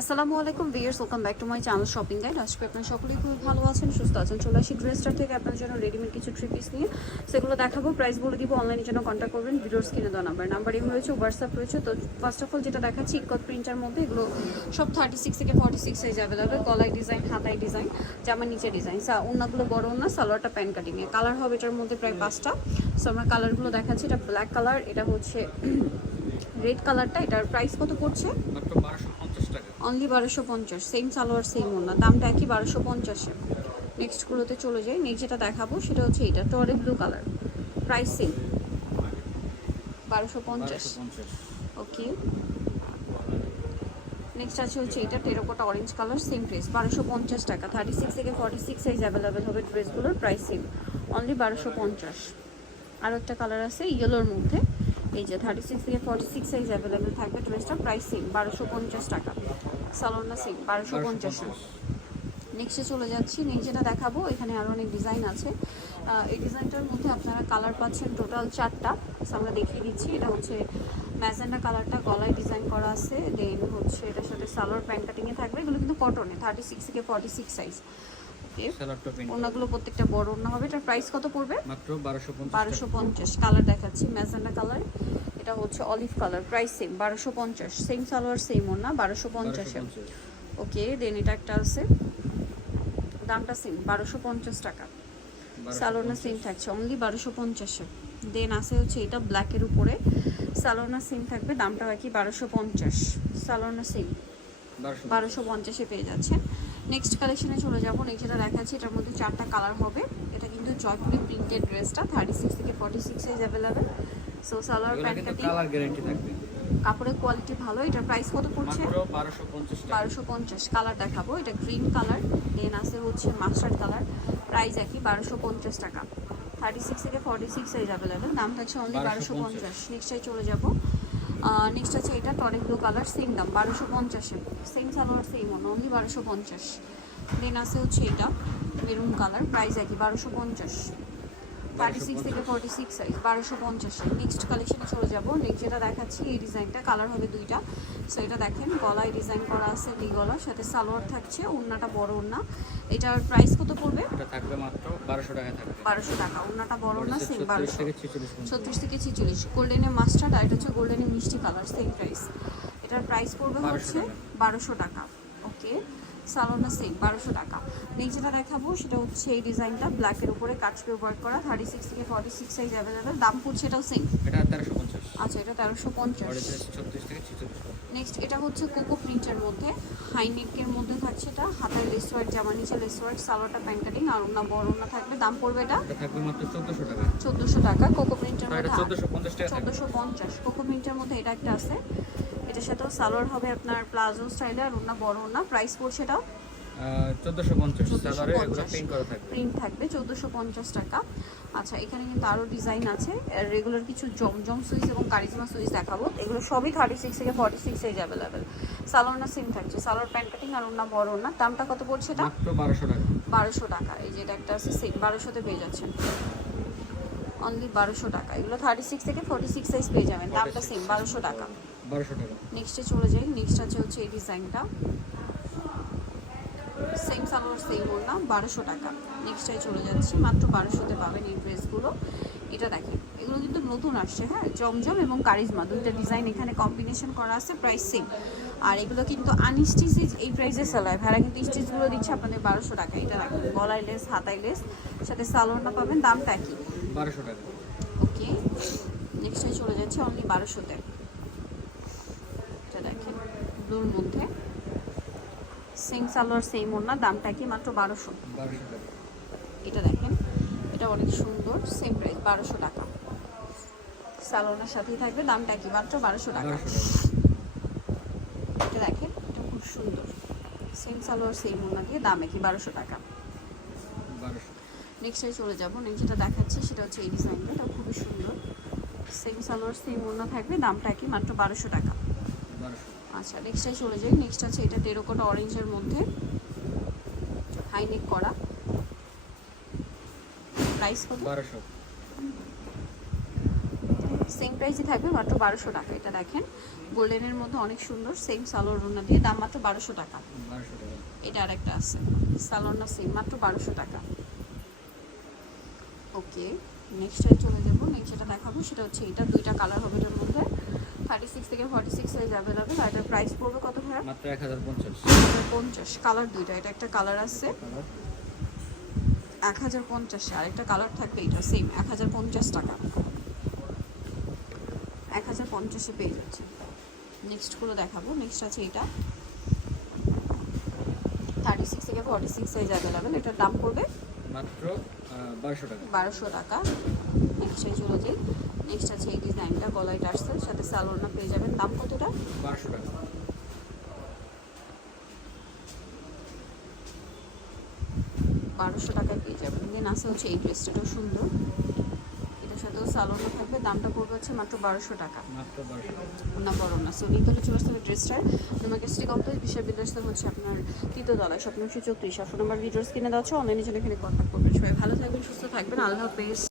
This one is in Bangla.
আসসালামু আলাইকুম viewers welcome back to my channel shopping guide. আজকে আপনারা সকলেই খুবই ভালো আছেন, সুস্থ আছেন। চলে আসি ড্রেসটার থেকে আপনার জন্য রেডিমেড কিছু থ্রি পিস নিয়ে। সেগুলো দেখাবো প্রাইস বলে দিব অনলাইনের জন্য কন্ট্যাক্ট করবেন ভিডিওস কিনে দেওয়া নাম্বার নাম্বার এম রয়েছে হোয়াটসঅ্যাপ রয়েছে। তো ফার্স্ট অফ অল যেটা দেখাচ্ছি ইকট প্রিন্টার মধ্যে এগুলো সব থার্টি সিক্স থেকে ফর্টি সিক্স সাইজ অ্যাভেলেবেল গলায় ডিজাইন হাতায় ডিজাইন জামার নিচে ডিজাইন সা অন্যগুলো বড় অন্য সালোয়ারটা প্যান কাটিংয়ে কালার হবে এটার মধ্যে প্রায় পাঁচটা। সো আমরা কালারগুলো দেখাচ্ছি, এটা ব্ল্যাক কালার এটা হচ্ছে রেড কালারটা এটার প্রাইস কত পড়ছে মাত্র বারোশো পঞ্চাশ টাকা অনলি বারোশো পঞ্চাশ সেম সালোয়ার সেম ওনা দামটা একই বারোশো পঞ্চাশে। নেক্সটগুলোতে চলে যাই। নেক্সট যেটা দেখাবো সেটা হচ্ছে এটা টরে ব্লু কালার প্রাইস সেম বারোশো পঞ্চাশ। ওকে নেক্সট আছে হচ্ছে এটা terracotta orange colour same price বারোশো পঞ্চাশ টাকা। থার্টি সিক্স থেকে ফর্টি সিক্স সাইজ অ্যাভেলেবেল হবে ড্রেসগুলোর প্রাইস সেম অনলি বারোশো পঞ্চাশ। আরও একটা কালার আছে ইয়েলোর মধ্যে। এই যে থার্টি সিক্স থেকে ফর্টি সিক্স সাইজ অ্যাভেলেবেল থাকবে ড্রেসটা প্রাইস সেম বারোশো পঞ্চাশ টাকা। সালোনা সেম বারোশো পঞ্চাশ নেক্সটে চলে যাচ্ছি নেক্সট যেটা দেখাবো এখানে আরও অনেক ডিজাইন আছে। এই ডিজাইনটার মধ্যে আপনারা কালার পাচ্ছেন টোটাল চারটা। আমরা দেখিয়ে দিচ্ছি এটা হচ্ছে ম্যাজেন্ডা কালারটা গলায় ডিজাইন করা আছে। দেন হচ্ছে এটার সাথে সালোয়ার প্যান্ট কাটিংয়ে থাকবে। এগুলো কিন্তু কটনে থার্টি সিক্স থেকে ফর্টি সিক্স সাইজ ওকে ওনাগুলো প্রত্যেকটা বড় ওনা হবে। এটার প্রাইস কত পড়বে? মাত্র বারোশো পঞ্চাশ বারোশো পঞ্চাশ। কালার দেখাচ্ছি ম্যাজেন্ডা কালার এটা হচ্ছে অলিভ কালার প্রাইস সেম বারোশো পঞ্চাশ। সেম সালোয়ার সেম ওনা বারোশো পঞ্চাশে। ওকে দেন এটা একটা আছে। দামটা সেম বারোশো পঞ্চাশ টাকা। সালোনা সেম থাকছে অনলি বারোশো পঞ্চাশে দেন আছে হচ্ছে এটা ব্ল্যাকের উপরে। সালোনা সেম থাকবে একই বারোশো পঞ্চাশ। সালোনা সেম বারোশো পঞ্চাশে পেয়ে যাচ্ছেন। নেক্সট কালেকশনে চলে যাব। নেক্সট যেটা দেখাচ্ছি এটার মধ্যে চারটা কালার হবে। এটা কিন্তু জয়পুরি প্রিন্টেড ড্রেসটা থার্টি সিক্স থেকে forty six size available so salwar pant কিন্তু কালার গ্যারান্টি থাকবে। কাপড়ের কোয়ালিটি ভালো। এটার প্রাইস কত পড়ছে? বারোশো পঞ্চাশ কালার দেখাবো। এটা গ্রিন কালার দেন আছে হচ্ছে মাস্টার্ড কালার প্রাইস একই বারোশো পঞ্চাশ টাকা। থার্টি সিক্স থেকে ফর্টি সিক্স সাইজ অ্যাভেলেবেল দামটা হচ্ছে অনলি বারোশো 1250 পঞ্চাশ। নেক্সটাই চলে যাব। নেক্সট আছে এটা টনিক ব্লু কালার সেম দাম, বারোশো পঞ্চাশে। সেম সালোয়ার সেম অনলি বারোশো পঞ্চাশ। দেন আছে হচ্ছে এটা মেরুন কালার প্রাইস একই, বারোশো পঞ্চাশ। থার্টি সিক্স থেকে ফর্টি সিক্স সাইজ বারোশো পঞ্চাশে। নেক্সট কালেকশনে চলে যাব। নেক্সট যেটা দেখাচ্ছি এই ডিজাইনটা কালার হবে দুইটা। সো এটা দেখেন গলায় ডিজাইন করা আছে ডি গলার সাথে সালোয়ার থাকছে ওড়নাটা বড় ওড়না। এটার প্রাইস কত পড়বে? এটা থাকবে মাত্র বারোশো টাকা থাকবে। বারোশো টাকা। ওড়নাটা বড় ওড়না সেম ছত্রিশ বারোশো। থেকে থেকে ছিচল্লিশ। গোল্ডেনে মাস্টার্ড আর এটা হচ্ছে গোল্ডেনে মিষ্টি কালার সেম প্রাইস এটার প্রাইস পড়বে হচ্ছে। বারোশো টাকা। ওকে সালোনা সেম বারোশো টাকা। নেক্সট যেটা দেখাবো সেটা হচ্ছে এই ডিজাইনটা। ব্ল্যাকের উপরে কাচপে ওয়ার্ক করা থার্টি সিক্স থেকে ফর্টি সিক্স সাইজ অ্যাভেলেবেল দাম পড়ছে এটাও সেম এটা তেরোশো পঞ্চাশ। আচ্ছা এটা তেরোশো পঞ্চাশ। নেক্সট এটা হচ্ছে কোকো প্রিন্টের মধ্যে। হাই নেকের মধ্যে থাকছে এটা। হাতের লেস ওয়ার্ক জামা নিচে লেস ওয়ার্ক সালোয়ারটা প্যান্ট কাটিং আর ওনা বড় ওনা থাকবে দাম পড়বে এটা। থাকবে মাত্র চোদ্দোশো টাকা। চোদ্দোশো টাকা। কোকো প্রিন্টের মধ্যে চোদ্দোশো পঞ্চাশ কোকো প্রিন্টের মধ্যে এটা একটা আছে। এটার সাথেও সালোয়ার হবে আপনার প্লাজো স্টাইলে আর ওনা বড় ওনা প্রাইস পড়ছে এটাও? চোদ্দোশো পঞ্চাশ। 1450 স্যালারে এগুলো প্রিন্ট করা থাকবে। প্রিন্ট থাকবে চোদ্দোশো পঞ্চাশ টাকা। আচ্ছা এখানে কিন্তু আরও ডিজাইন আছে। রেগুলার কিছু জমজম সুইচ এবং কারিজমা সুইচ দেখাবো। এগুলো সবই থার্টি সিক্স থেকে forty six size available salwar না সিম থাকছে। সালোয়ার প্যান্ট কাটিং আর ওনা বড় ওনা দামটা কত পড়ছে এটা? মাত্র বারোশো টাকা। বারোশো টাকা। এই যে এটা একটা আছে সেম বারোশোতে পেয়ে যাচ্ছেন। অনলি বারোশো টাকা। এগুলো থার্টি সিক্স থেকে ফর্টি সিক্স সাইজ পেয়ে যাবেন। দামটা সেম বারোশো টাকা। বারোশো টাকা। নেক্সটে চলে যাই। নেক্সট আছে হচ্ছে এই ডিজাইনটা সেম সালোয়ার সেম ওড়না বারোশো টাকা। নেক্সটাই চলে যাচ্ছি। মাত্র বারোশোতে পাবেন এই ড্রেসগুলো এটা দেখেন এগুলো কিন্তু নতুন আসছে হ্যাঁ? জমজম এবং কারিজমা দুইটা ডিজাইন এখানে কম্বিনেশন করা আছে প্রাইস সেম আর এগুলো কিন্তু আনস্টিচ এই প্রাইসে সেল হয়। ভাড়া কিন্তু স্টিচগুলো দিচ্ছে আপনাদের বারোশো টাকা। এটা রাখুন গলায় লেস হাতায় লেস সাথে সালোয়ারটা পাবেন দামটা কি বারোশো টাকা। ওকে নেক্সটে চলে যাচ্ছে অনলি বারোশোতে। ব্লুর মধ্যে সেম সালোয়ার সেম ওড়না দামটা কি মাত্র বারোশো? এটা দেখেন এটা অনেক সুন্দর সেম প্রাইস বারোশো টাকা। সালোয়ারের সাথেই থাকবে দামটা কি মাত্র বারোশো টাকা? এটা দেখেন এটা খুব সুন্দর। সেম সালোয়ার সেম ওড়না দিয়ে দাম কি বারোশো টাকা? বারোশো। নেক্সটে চলে যাব নেক্সট যেটা দেখাচ্ছে সেটা হচ্ছে এই ডিজাইনটা এটা খুবই সুন্দর। সেম সালোয়ার সেম ওড়না থাকবে দামটা কি মাত্র বারোশো টাকা? বারোশো। আচ্ছা নেক্সটে চলে যাই। নেক্সট আছে এটা টেরোকোটা অরেঞ্জের মধ্যে। হাইনেক করা। প্রাইস কত? বারোশো। সেম প্রাইসই থাকবে মাত্র বারোশো টাকা। এটা দেখেন গোল্ডেনের মধ্যে অনেক সুন্দর সেম সালোয়ার ওনা দিয়ে দাম মাত্র বারোশো টাকা। এটা আরেকটা আছে সালোয়ার না সেম মাত্র বারোশো টাকা। ওকে নেক্সটে চলে যাব। নেক্সট যেটা দেখাবো সেটা হচ্ছে এটা দুইটা কালার হবে এটার মধ্যে। থার্টি সিক্স থেকে ফর্টি সিক্স সাইজ অ্যাভেলেবেল আর এটার প্রাইস পড়বে কত ভাড়া মাত্র এক হাজার পঞ্চাশ। পঞ্চাশ। কালার দুইটা এটা একটা কালার আছে। এক হাজার পঞ্চাশে। আরেকটা কালার থাকবে এটা সেম এক হাজার পঞ্চাশ টাকা। এক হাজার পঞ্চাশে পেয়ে যাচ্ছে। নেক্সটগুলো দেখাবো। নেক্সট আছে এটা। থার্টি সিক্স থেকে ফর্টি সিক্স সাইজ অ্যাভেলেবেল এটার দাম পড়বে মাত্র বারোশো টাকা। বারোশো টাকা। নেক্সটে চলে যাই নেক্সট আছে এই ডিজাইনটা গলায় টার্সেল সাথে সালোনা পেয়ে যাবেন। দাম কতটা? বারোশো টাকা। বারোশো টাকায় পেয়ে যাবেন। দেন আছে হচ্ছে এই ড্রেসটাও সুন্দর। এটার সাথেও সালোনা থাকবে। দামটা পড়বে হচ্ছে মাত্র বারোশো টাকা। না বড় না। সো নিতলে চলে আসতে হবে ড্রেসটার তোমাকে স্ট্রি কমপ্লেক্স বিশাল বিদ্যাস্থান হচ্ছে আপনার তৃতীয়তলায় স্বপ্নশী চৌত্রিশ আটশো নম্বর ভিডিওস কিনে দেওয়া হচ্ছে অনলাইনে জন্য এখানে কন্ট্যাক্ট করবেন। সবাই ভালো থাকবেন সুস্থ থাকবেন। আল্লাহ হাফেজ।